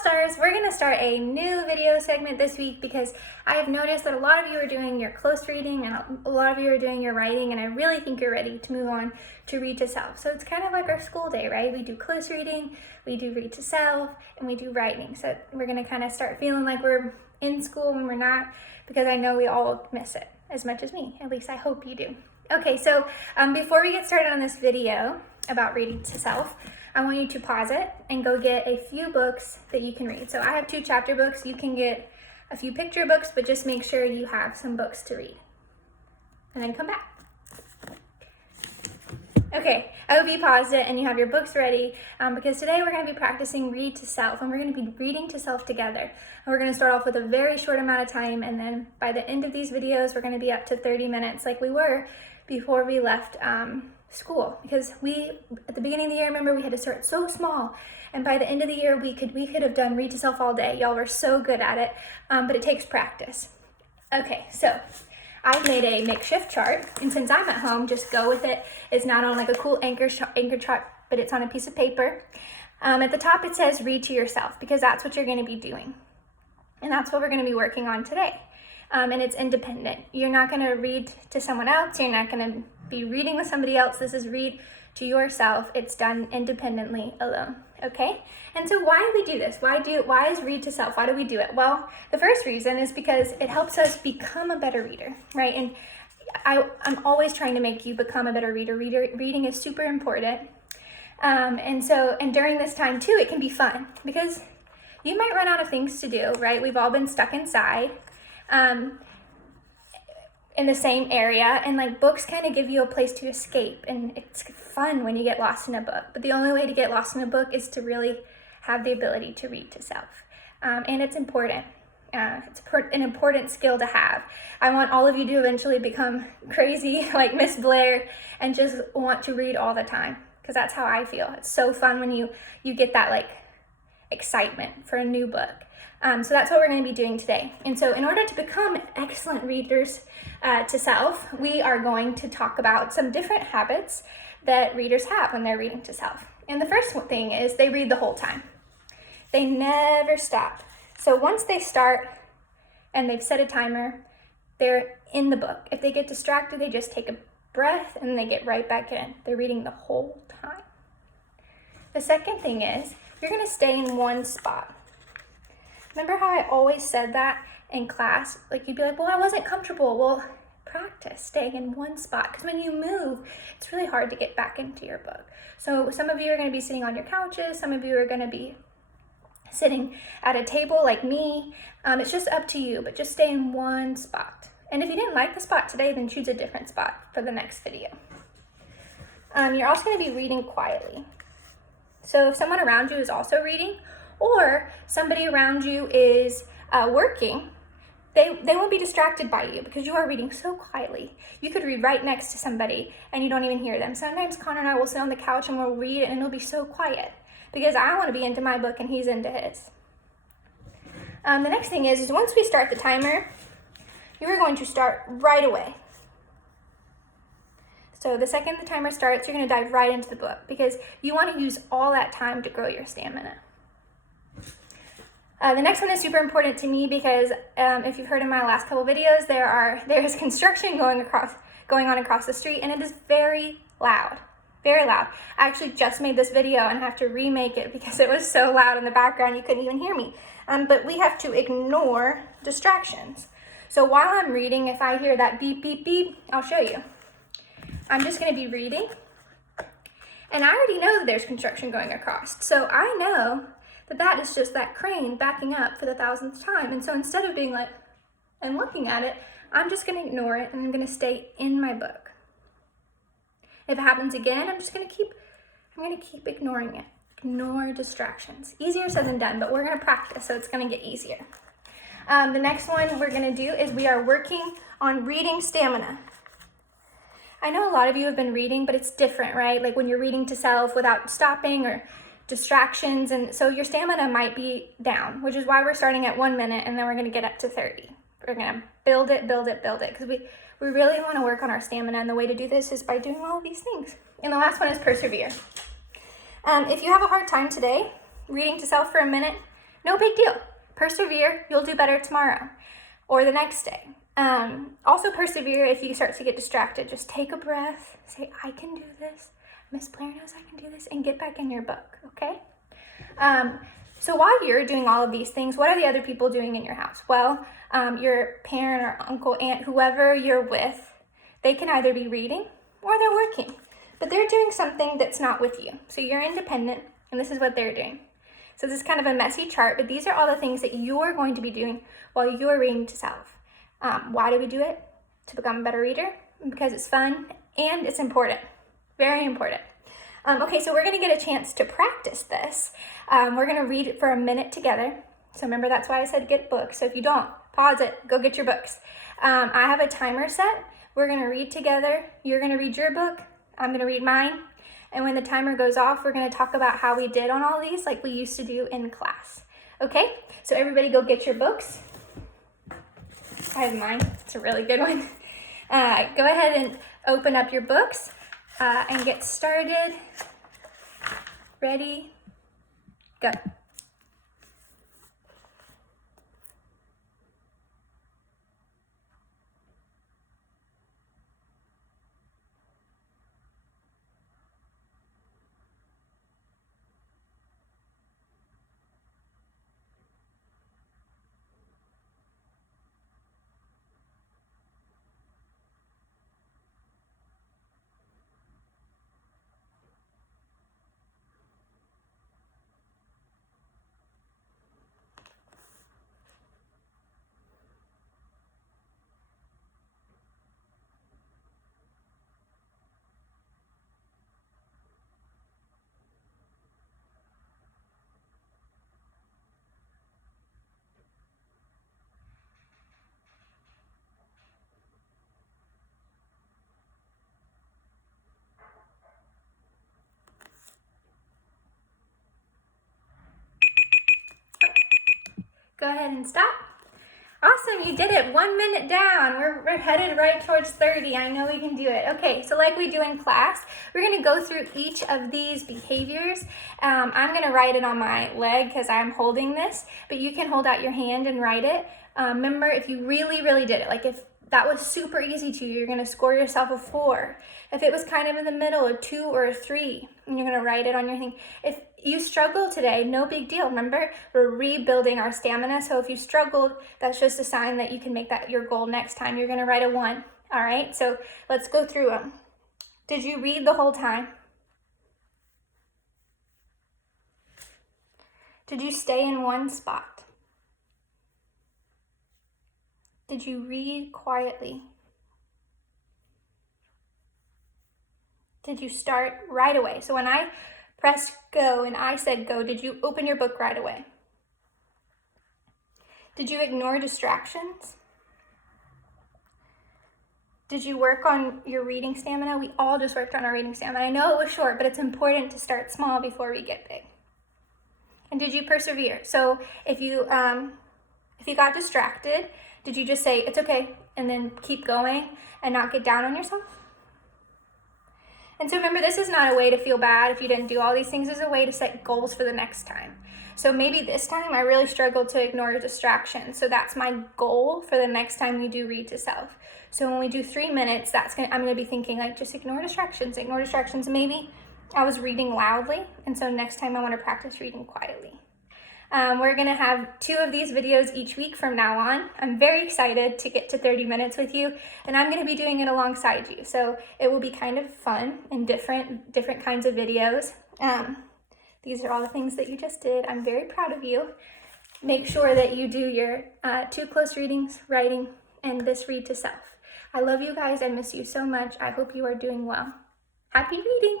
Stars, we're going to start a new video segment this week because I have noticed that a lot of you are doing your close reading and a lot of you are doing your writing, and I really think you're ready to move on to read to self. So it's kind of like our school day, right? We do close reading, we do read to self, and we do writing. So we're going to kind of start feeling like we're in school when we're not, because I know we all miss it as much as me. At least I hope you do. Okay, so before we get started on this video about reading to self, I want you to pause it and go get a few books that you can read. So I have 2 chapter books. You can get a few picture books, but just make sure you have some books to read. And then come back. Okay, I hope you paused it and you have your books ready because today we're going to be practicing read to self, and we're going to be reading to self together. And we're going to start off with a very short amount of time, and then by the end of these videos, we're going to be up to 30 minutes like we were before we left school, because at the beginning of the year, remember, we had to start so small, and by the end of the year we could have done read to self all day. Y'all were so good at it, but it takes practice. Okay, so I've made a makeshift chart, and since I'm at home, just go with it. It's not on like a cool anchor chart, but it's on a piece of paper. At the top it says read to yourself, because that's what you're going to be doing, and that's what we're going to be working on today. And it's independent. You're not going to read to someone else. You're not going to be reading with somebody else. This is read to yourself. It's done independently, alone. Okay? And so why do we do this? Why is read to self? Why do we do it? Well, the first reason is because it helps us become a better reader, right? And I'm always trying to make you become a better reader. Reading is super important. And during this time too, it can be fun because you might run out of things to do, right? We've all been stuck inside in the same area, and like books kind of give you a place to escape, and it's fun when you get lost in a book. But the only way to get lost in a book is to really have the ability to read to self, and it's important. It's an important skill to have. I want all of you to eventually become crazy like Miss Blair and just want to read all the time, because that's how I feel. It's so fun when you get that like excitement for a new book. So that's what we're going to be doing today. And so in order to become excellent readers to self, we are going to talk about some different habits that readers have when they're reading to self. And the first thing is they read the whole time. They never stop. So once they start and they've set a timer, they're in the book. If they get distracted, they just take a breath and they get right back in. They're reading the whole time. The second thing is you're going to stay in one spot. Remember how I always said that in class? Like you'd be like, well, I wasn't comfortable. Well, practice staying in one spot, because when you move, it's really hard to get back into your book. So some of you are going to be sitting on your couches. Some of you are going to be sitting at a table like me. It's just up to you, but just stay in one spot. And if you didn't like the spot today, then choose a different spot for the next video. You're also going to be reading quietly. So if someone around you is also reading, or somebody around you is working, they won't be distracted by you because you are reading so quietly. You could read right next to somebody and you don't even hear them. Sometimes Connor and I will sit on the couch and we'll read and it'll be so quiet because I want to be into my book and he's into his. The next thing is once we start the timer, you are going to start right away. So the second the timer starts, you're going to dive right into the book because you want to use all that time to grow your stamina. The next one is super important to me because if you've heard in my last couple videos, there is construction going on across the street, and it is very loud, very loud. I actually just made this video and have to remake it because it was so loud in the background you couldn't even hear me. But we have to ignore distractions. So while I'm reading, if I hear that beep, beep, beep, I'll show you. I'm just going to be reading, and I already know that there's construction going across. So I know that is just that crane backing up for the 1000th time. And so instead of being like, and looking at it, I'm just going to ignore it and I'm going to stay in my book. If it happens again, I'm going to keep ignoring it. Ignore distractions. Easier said than done, but we're going to practice, so it's going to get easier. The next one we're going to do is we are working on reading stamina. I know a lot of you have been reading, but it's different, right? Like when you're reading to self without stopping or distractions, and so your stamina might be down, which is why we're starting at 1 minute and then we're going to get up to 30. We're going to build it, because we really want to work on our stamina, and the way to do this is by doing all of these things. And the last one is persevere. If you have a hard time today reading to self for a minute, No big deal. Persevere, you'll do better tomorrow or the next day. Also persevere if you start to get distracted. Just take a breath, say, I can do this. Miss Blair knows I can do this, and get back in your book, okay? So while you're doing all of these things, what are the other people doing in your house? Well, your parent or uncle, aunt, whoever you're with, they can either be reading or they're working, but they're doing something that's not with you. So you're independent, and this is what they're doing. So this is kind of a messy chart, but these are all the things that you're going to be doing while you're reading to self. Why do we do it? To become a better reader, because it's fun and it's important, very important. Okay, so we're gonna get a chance to practice this. We're gonna read it for a minute together. So remember, that's why I said get books. So if you don't, pause it, go get your books. I have a timer set. We're gonna read together. You're gonna read your book, I'm gonna read mine. And when the timer goes off, we're gonna talk about how we did on all these like we used to do in class. Okay, so everybody go get your books. I have mine, it's a really good one. Go ahead and open up your books and get started. Ready, go. Go ahead and stop. Awesome, you did it. 1 minute down. We're headed right towards 30. I know we can do it. Okay, so like we do in class, we're gonna go through each of these behaviors. I'm gonna write it on my leg because I'm holding this, but you can hold out your hand and write it. Remember, if you really, really did it, like if that was super easy to you, you're gonna score yourself a 4. If it was kind of in the middle, a 2 or a 3, and you're gonna write it on your thing. If you struggle today, no big deal. Remember, we're rebuilding our stamina. So if you struggled, that's just a sign that you can make that your goal next time. You're gonna write a 1, all right? So let's go through them. Did you read the whole time? Did you stay in one spot? Did you read quietly? Did you start right away? So when I pressed go and I said go, did you open your book right away? Did you ignore distractions? Did you work on your reading stamina? We all just worked on our reading stamina. I know it was short, but it's important to start small before we get big. And did you persevere? So if you got distracted, did you just say, it's okay, and then keep going and not get down on yourself? And so remember, this is not a way to feel bad if you didn't do all these things. It's a way to set goals for the next time. So maybe this time I really struggled to ignore distractions. So that's my goal for the next time we do read to self. So when we do 3 minutes, I'm gonna be thinking like, just ignore distractions, ignore distractions. Maybe I was reading loudly, and so next time I wanna practice reading quietly. We're gonna have 2 of these videos each week from now on. I'm very excited to get to 30 minutes with you, and I'm gonna be doing it alongside you. So it will be kind of fun and different kinds of videos. These are all the things that you just did. I'm very proud of you. Make sure that you do your 2 close readings, writing, and this read to self. I love you guys. I miss you so much. I hope you are doing well. Happy reading.